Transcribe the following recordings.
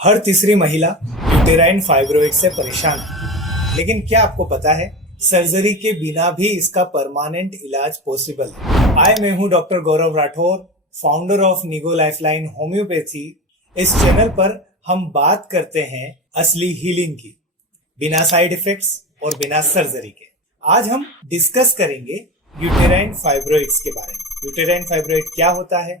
हर तीसरी महिला uterine fibroid से परेशान है, लेकिन क्या आपको पता है सर्जरी के बिना भी इसका परमानेंट इलाज पॉसिबल है। मैं हूं doctor Gaurav Rathore, founder of निगो लाइफलाइन होम्योपैथी। इस चैनल पर हम बात करते हैं असली हीलिंग की, बिना साइड इफेक्ट्स और बिना सर्जरी के। आज हम डिस्कस करेंगे यूटेराइन फाइब्रोइड्स के बारे में। यूटेराइन फाइब्रोइड क्या होता है,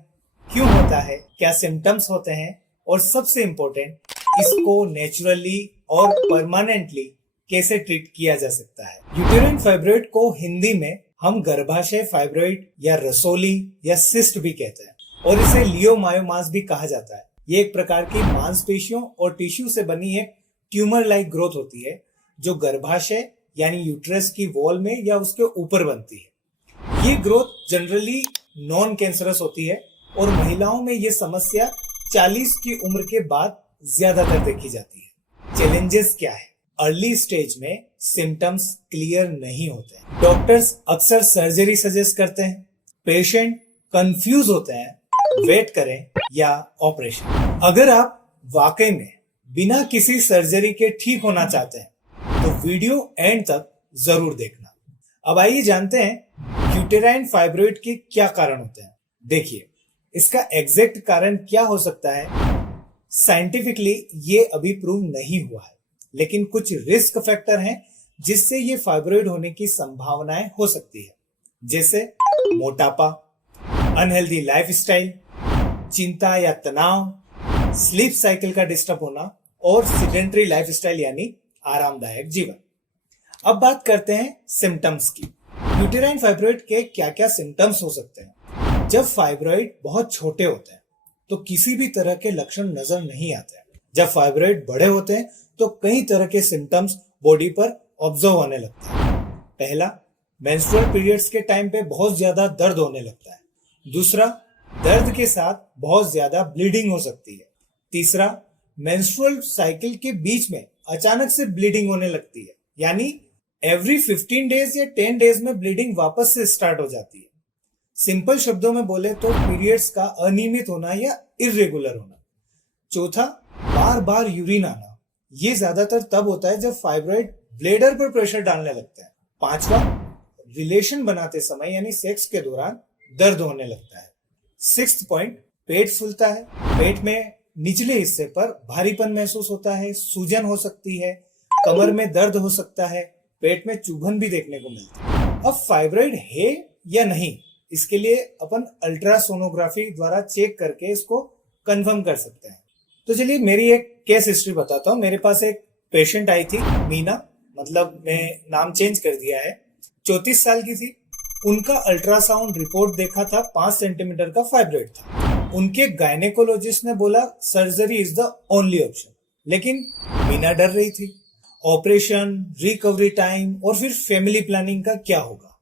क्यों होता है, क्या सिम्टम्स होते हैं, और सबसे इम्पोर्टेंट, इसको नेचुरली और परमानेंटली कैसे ट्रीट किया जा सकता है। यूटेराइन फाइब्रोइड को हिंदी में हम गर्भाशय फाइब्रोइड या रसोली या सिस्ट भी कहते हैं, और इसे लियोमायोमास भी कहा जाता है। ये एक प्रकार की मांसपेशियों और टिश्यू से बनी एक ट्यूमर लाइक ग्रोथ होती है, जो गर्भाशय यानी यूट्रस की वॉल में या उसके ऊपर बनती है। ये ग्रोथ जनरली नॉन कैंसरस होती है और महिलाओं में ये समस्या 40 की उम्र के बाद ज्यादातर देखी जाती है। चैलेंजेस क्या है? अर्ली स्टेज में सिम्टम्स क्लियर नहीं होते हैं, डॉक्टर्स अक्सर सर्जरी सजेस्ट करते हैं, पेशेंट कंफ्यूज होते हैं वेट करें या ऑपरेशन। अगर आप वाकई में बिना किसी सर्जरी के ठीक होना चाहते हैं तो वीडियो एंड तक जरूर देखना। अब आइए जानते हैं यूटेराइन फाइब्रोइड के क्या कारण होते हैं। देखिए, इसका एग्जैक्ट कारण क्या हो सकता है, साइंटिफिकली ये अभी प्रूव नहीं हुआ है, लेकिन कुछ रिस्क फैक्टर हैं जिससे ये फाइब्रोइड होने की संभावनाएं हो सकती है, जैसे मोटापा, अनहेल्दी लाइफस्टाइल, चिंता या तनाव, स्लीप साइकिल का डिस्टर्ब होना और सिडेंटरी लाइफस्टाइल यानी आरामदायक जीवन। अब बात करते हैं सिम्टम्स की। यूटेराइन फाइब्रोइड के क्या क्या सिम्टम्स हो सकते हैं। जब फाइब्रोइड बहुत छोटे होते हैं तो किसी भी तरह के लक्षण नजर नहीं आते हैं। जब फाइब्रोइड बड़े होते हैं तो कई तरह के सिम्टम्स बॉडी पर ऑब्जर्व होने लगते हैं। पहला, मेंस्ट्रुअल पीरियड्स के टाइम पे बहुत ज्यादा दर्द होने लगता है। दूसरा, दर्द के साथ बहुत ज्यादा ब्लीडिंग हो सकती है। तीसरा, मेंस्ट्रुअल साइकिल के बीच में अचानक से ब्लीडिंग होने लगती है, यानी एवरी 15 डेज या 10 डेज में ब्लीडिंग वापस से स्टार्ट हो जाती है। सिंपल शब्दों में बोले तो पीरियड्स का अनियमित होना या इरेगुलर होना। चौथा, बार बार यूरिन आना। ये ज्यादातर तब होता है जब फाइब्रोइड ब्लेडर पर प्रेशर डालने लगता है। पांचवा, रिलेशन बनाते समय यानी सेक्स के दौरान दर्द होने लगता है। सिक्स्थ पॉइंट, पेट फूलता है। पेट में निचले हिस्से पर भारीपन महसूस होता है, सूजन हो सकती है, कमर में दर्द हो सकता है, पेट में चुभन भी देखने को मिलती है। अब फाइब्रोइड है या नहीं, इसके लिए अपन अल्ट्रासोनोग्राफी द्वारा चेक करके इसको कंफर्म कर सकते हैं। तो चलिए मेरी एक केस हिस्ट्री बताता हूँ। मेरे पास एक पेशेंट आई थी, मीना, मतलब मैं नाम चेंज कर दिया है। 34 साल की थी। उनका अल्ट्रासाउंड रिपोर्ट देखा था, 5 सेंटीमीटर का फाइब्रोइड था। उनके गायनेकोलॉजिस्ट ने बोला surgery is the only option, लेकिन मीना डर रही थी। ऑपरेशन, रिकवरी टाइम और फिर फैमिली प्लानिंग का क्या होगा।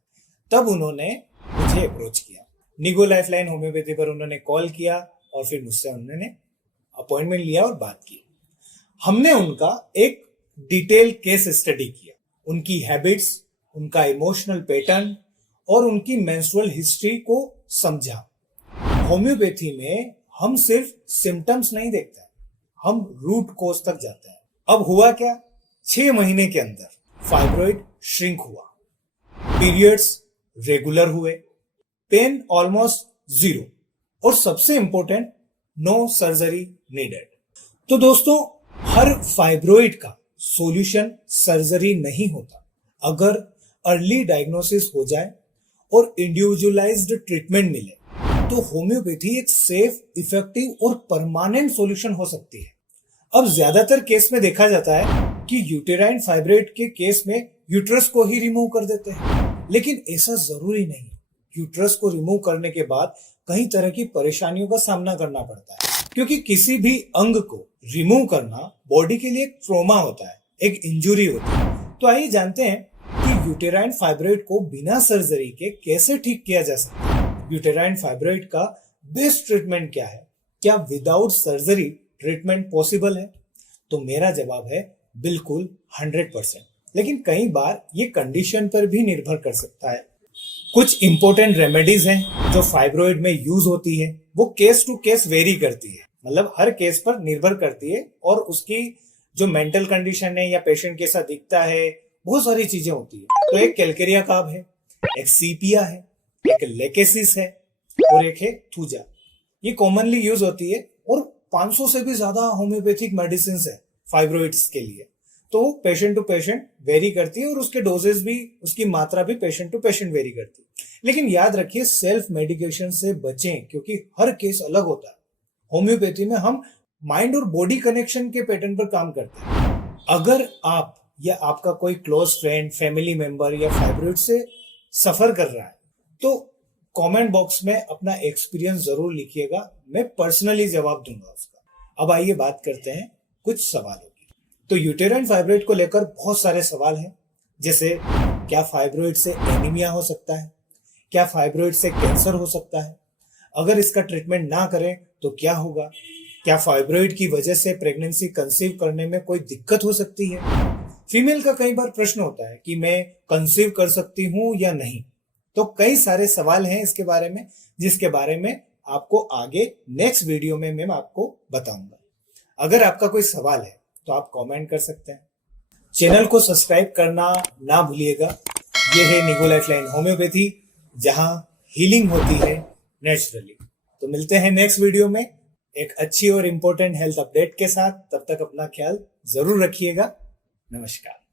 तब उन्होंने मुझे अप्रोच किया। निगो लाइफलाइन होम्योपैथी पर उन्होंने कॉल किया और फिर मुझसे उन्होंने अपॉइंटमेंट लिया और बात की। हमने उनका एक डिटेल केस स्टडी किया, उनकी हैबिट्स, उनका इमोशनल पैटर्न और उनकी मेंस्ट्रुअल हिस्ट्री को समझा। होम्योपैथी में हम सिर्फ सिम्टम्स नहीं देखते हैं, हम रूट कॉज तक जाते हैं। अब हुआ क्या, 6 महीने के अंदर फाइब्रोइड श्रिंक हुआ, पीरियड्स रेगुलर हुए, पेन ऑलमोस्ट 0 और सबसे इंपॉर्टेंट, नो सर्जरी नीडेड। तो दोस्तों, हर फाइब्रोइड का सॉल्यूशन सर्जरी नहीं होता। अगर अर्ली डायग्नोसिस हो जाए और इंडिविजुअलाइज्ड ट्रीटमेंट मिले तो होम्योपैथी एक सेफ, इफेक्टिव और परमानेंट सॉल्यूशन हो सकती है। अब ज्यादातर केस में देखा जाता है कि यूटेराइन फाइब्रोइड के केस में यूट्रस को ही रिमूव कर देते हैं, लेकिन ऐसा जरूरी नहीं। यूट्रस को रिमूव करने के बाद कई तरह की परेशानियों का सामना करना पड़ता है, क्योंकि किसी भी अंग को रिमूव करना बॉडी के लिए एक ट्रॉमा होता है, एक इंजुरी होती है। तो आइए जानते हैं कि यूटेराइन फाइब्रोइड को बिना सर्जरी के कैसे ठीक किया जा सकता है। यूटेराइन फाइब्रोइड का बेस्ट ट्रीटमेंट क्या है? क्या विदाउट सर्जरी ट्रीटमेंट पॉसिबल है? तो मेरा जवाब है बिल्कुल 100%। लेकिन कई बार ये कंडीशन पर भी निर्भर कर सकता है। कुछ इंपॉर्टेंट रेमेडीज हैं जो फाइब्रोइड में यूज होती है, वो केस टू केस वेरी करती है। मतलब हर केस पर निर्भर करती है और उसकी जो मेंटल कंडीशन है या पेशेंट कैसा दिखता है, बहुत सारी चीजें होती है। तो एक कैलकेरिया कार्ब है, एक सीपिया है, एक लेकेसिस है और एक है थूजा। ये कॉमनली यूज होती है और 500 से भी ज्यादा होम्योपैथिक मेडिसिन है फाइब्रोइड्स के लिए। तो पेशेंट टू पेशेंट वेरी करती है और उसके डोजेस भी, उसकी मात्रा भी पेशेंट टू पेशेंट वेरी करती है। लेकिन याद रखिए सेल्फ मेडिकेशन से बचें, क्योंकि हर केस अलग होता है। होम्योपैथी में हम माइंड और बॉडी कनेक्शन के पैटर्न पर काम करते हैं। अगर आप या आपका कोई क्लोज फ्रेंड, फैमिली मेंबर या फाइब्रोइड से सफर कर रहा है तो कमेंट बॉक्स में अपना एक्सपीरियंस जरूर लिखिएगा, मैं पर्सनली जवाब दूंगा उसका। अब आइए बात करते हैं कुछ सवालों की। तो यूटेराइन फाइब्रोइड को लेकर बहुत सारे सवाल हैं, जैसे क्या फाइब्रोइड से एनीमिया हो सकता है, क्या फाइब्रोइड से कैंसर हो सकता है, अगर इसका ट्रीटमेंट ना करें तो क्या होगा, क्या फाइब्रोइड की वजह से प्रेगनेंसी कंसीव करने में कोई दिक्कत हो सकती है। फीमेल का कई बार प्रश्न होता है कि मैं कंसीव कर सकती हूं या नहीं। तो कई सारे सवाल हैं इसके बारे में, जिसके बारे में आपको आगे नेक्स्ट वीडियो में मैं आपको बताऊंगा। अगर आपका कोई सवाल है तो आप कमेंट कर सकते हैं। चैनल को सब्सक्राइब करना ना भूलिएगा। ये है निगो लाइफलाइन होम्योपैथी, जहां हीलिंग होती है नेचुरली। तो मिलते हैं नेक्स्ट वीडियो में एक अच्छी और इंपॉर्टेंट हेल्थ अपडेट के साथ। तब तक अपना ख्याल जरूर रखिएगा। नमस्कार।